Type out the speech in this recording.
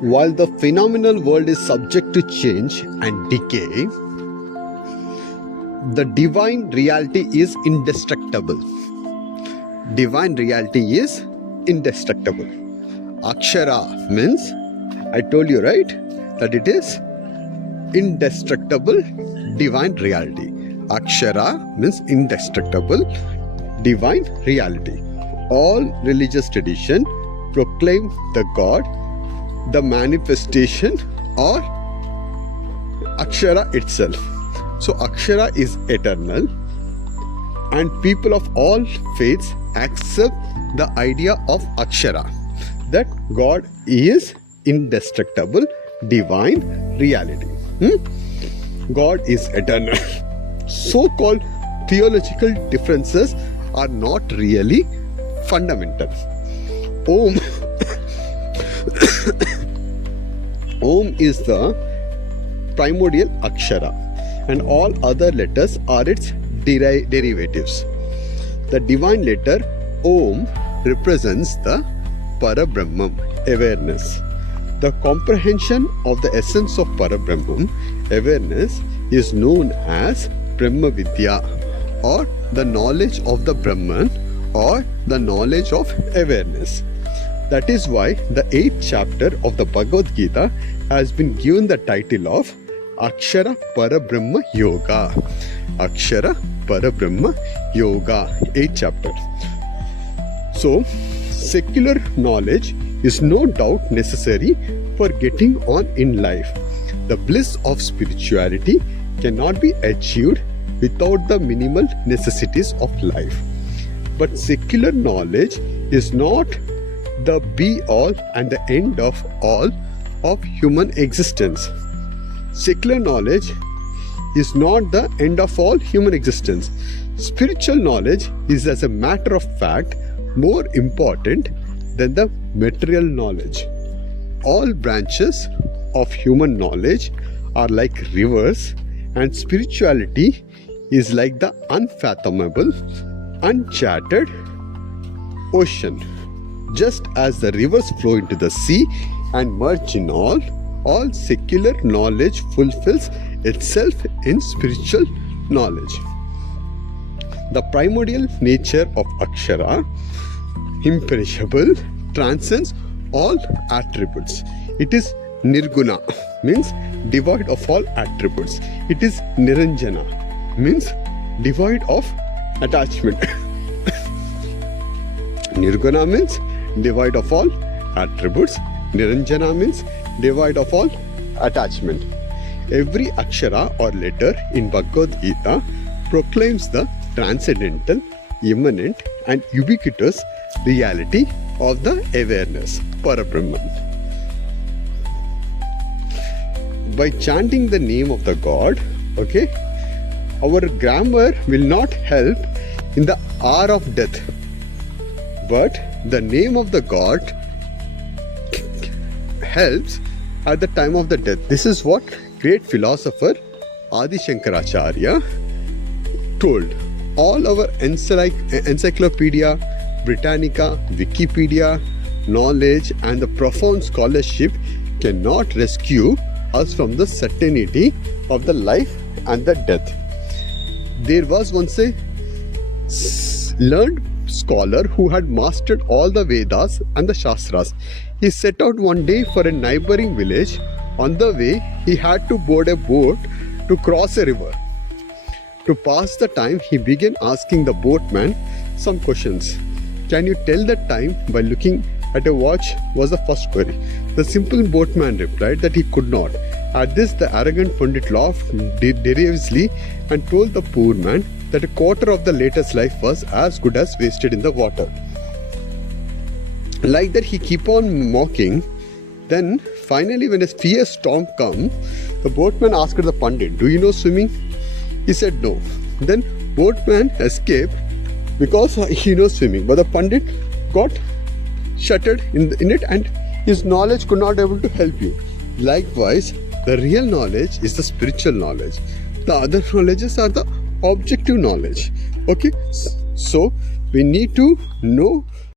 While the phenomenal world is subject to change and decay, the divine reality is indestructible. Divine reality is indestructible. Akshara means, I told you right, that it is indestructible divine reality. Akshara means indestructible divine reality. All religious tradition proclaim the God, the manifestation or Akshara itself. So Akshara is eternal, and people of all faiths accept the idea of Akshara, that God is indestructible divine reality. God is eternal. So-called theological differences are not really fundamental. Om Om is the primordial Akshara, and all other letters are its derivatives. The divine letter Om represents the Parabrahman, awareness. The comprehension of the essence of Parabrahman, awareness, is known as Brahma Vidya, or the knowledge of the Brahman, or the knowledge of awareness. That is why the 8th chapter of the Bhagavad Gita has been given the title of Akshara Parabrahma Yoga. Akshara Parabrahma Yoga, 8th chapter. So, secular knowledge is no doubt necessary for getting on in life. The bliss of spirituality cannot be achieved without the minimal necessities of life. But secular knowledge is not the be-all and the end of all of human existence. Secular knowledge is not the end of all human existence. Spiritual knowledge is, as a matter of fact, more important than the material knowledge. All branches of human knowledge are like rivers, and spirituality is like the unfathomable, uncharted ocean. Just as the rivers flow into the sea and merge in all secular knowledge fulfills itself in spiritual knowledge. The primordial nature of Akshara, imperishable, transcends all attributes. It is Nirguna, means devoid of all attributes. It is Niranjana, means devoid of attachment. Nirguna means devoid of all attributes. Niranjana means devoid of all attachment. Every Akshara or letter in Bhagavad Gita proclaims the transcendental, immanent and ubiquitous reality of the awareness, Parabrahman. By chanting the name of the God, our grammar will not help in the hour of death, but the name of the God helps at the time of the death. This is what great philosopher Adi Shankaracharya told. All our Encyclopedia Britannica, Wikipedia, knowledge and the profound scholarship cannot rescue us from the certainty of the life and the death. There was once a learned scholar who had mastered all the Vedas and the Shastras. He set out one day for a neighboring village. On the way, he had to board a boat to cross a river. To pass the time, he began asking the boatman some questions. Can you tell the time by looking at a watch? Was the first query. The simple boatman replied that he could not. At this, the arrogant Pandit laughed deliriously and told the poor man that a quarter of the latest life was as good as wasted in the water. Like that, he kept on mocking. Then, finally, when a fierce storm came, the boatman asked the Pandit, "Do you know swimming?" He said no. Then, boatman escaped because he knows swimming, but the Pandit got shuttered in it, and his knowledge could not able to help you. Likewise, the real knowledge is the spiritual knowledge. The other knowledges are the objective knowledge. So we need to know